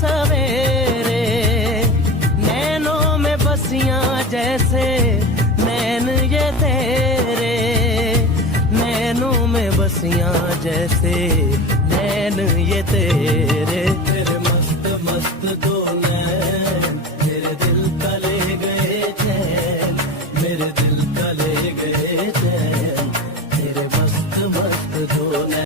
सवेरे, नैनों में बसियां जैसे नैन ये तेरे, नैनों में बसियां जैसे नैन ये तेरे, तेरे मस्त मस्त दो नैन